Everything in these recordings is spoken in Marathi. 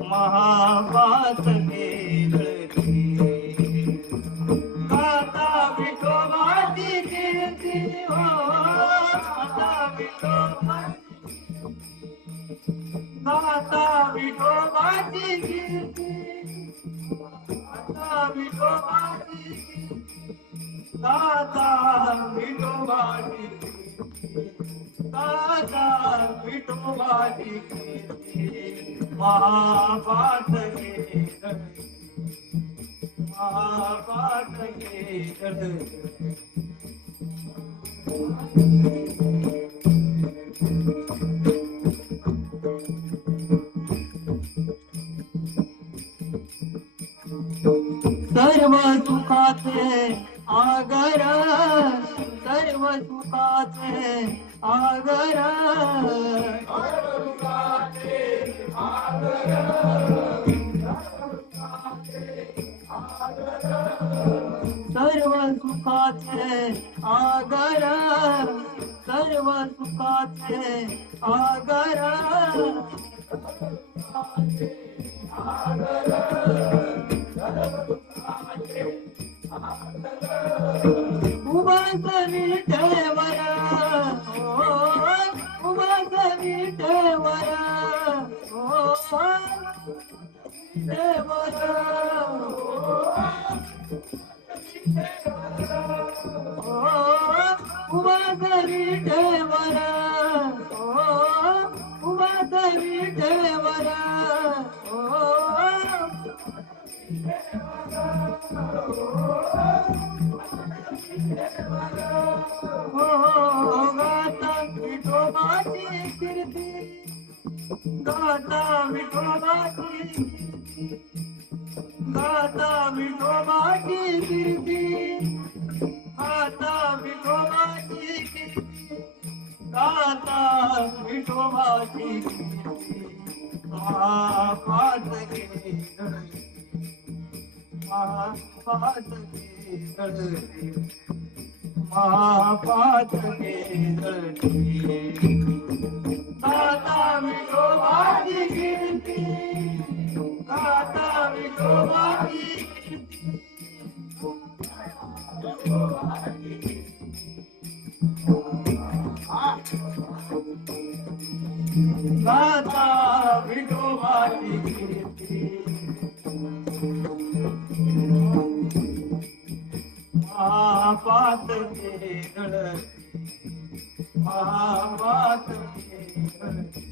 महापात केळती गाता विठोबाची कीर्ती हो गाता विठोबाची कीर्ती गाता विठोबाची गाता विठोबाची महापात केळती सर्व सुखाचे आगर सर्व सुखाचे आगर सर्व सुखाचे आगर सर्व सुखाचे आगर उभास विठेवर उभास विठेवर उभास विठेवर उभास विठेवर गाता विठोबाची कीर्ती गाता विठोबाची गाता विठोबाची कीर्ती गाता विठोबाची कीर्ती गाता विठोबाची कीर्ती महापात केळती महापात केळती महापात केळती गाता विठोबाची कीर्ती गाता विठोबाची गाता विठोबाची कीर्ती महापात केळती महापात केळती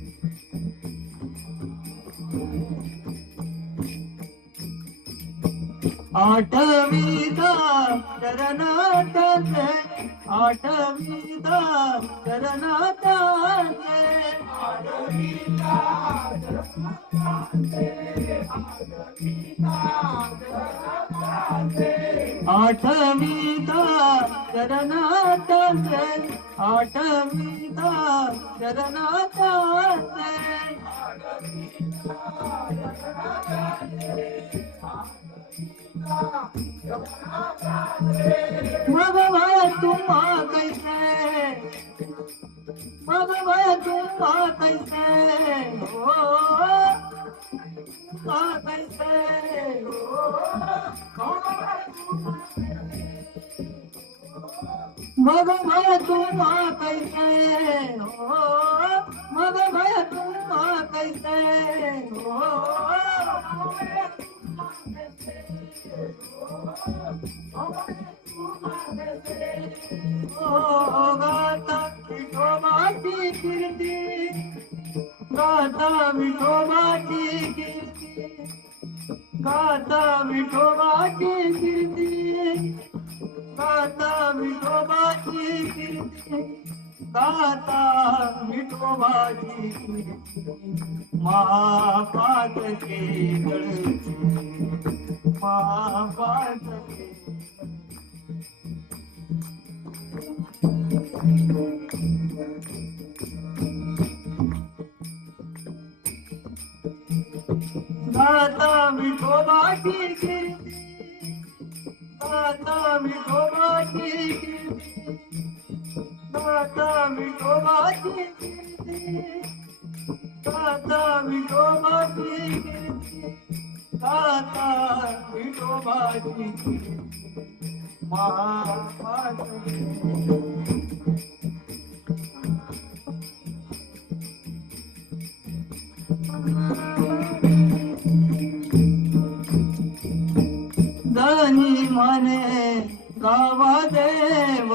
आठवीदा शरणार्थांचे आठवीदा शरणार्थांचे आठवीदा शरणार्थांचे आठवीदा शरणार्थांचे मग भाया तुम्हा कैसे मग भाया तुम्हा कैसे हो कैसे मग भाया तुम्हा कैसे हो मग भाया तुम्हा कैसे हो गाता विठोबाची कीर्ती गाता विठोबाची कीर्ती गाता विठोबाची कीर्ती गाता विठोबाची कीर्ती गाता विठोबाची कीर्ती महापात केळती महापात गाता विठोबाची कीर्ती गाता विठोबाची कीर्ती गाता विठोबाची कीर्ती गाता विठोबाची कीर्ती गाता विठोबाची महापात धनी म्हणे गावा देव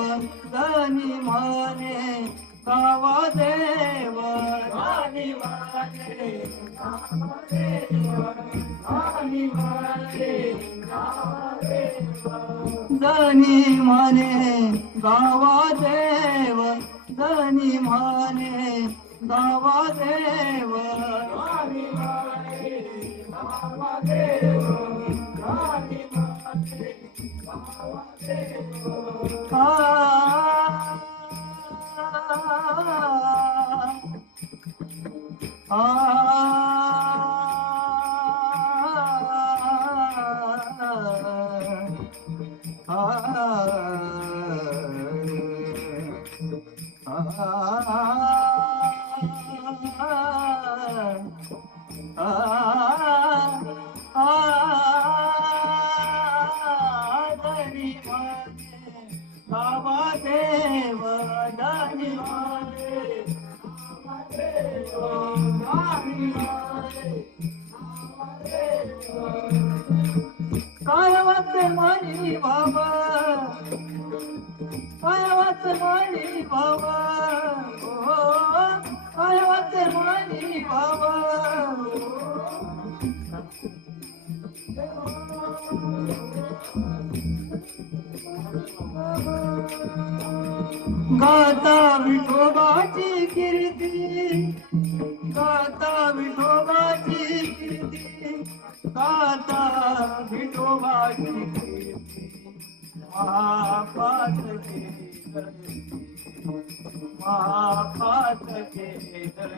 धनी म्हणे गावा देव धनी म्हणे गावा देव धनी म्हणे गावा देव धनी म्हणे गावा देव धनी म्हणे गावा देव धनी म्हणे गावा देव धनी बाबा देव दानी मारे बाबा देव दानी मारे बाबा देव कायवत मानी बाबा कायवत मानी बाबा ओ कायवत मानी बाबा गाता विठोबाची कीर्ती गाता विठोबाची कीर्ती गाता विठोबाची कीर्ती महापात केलं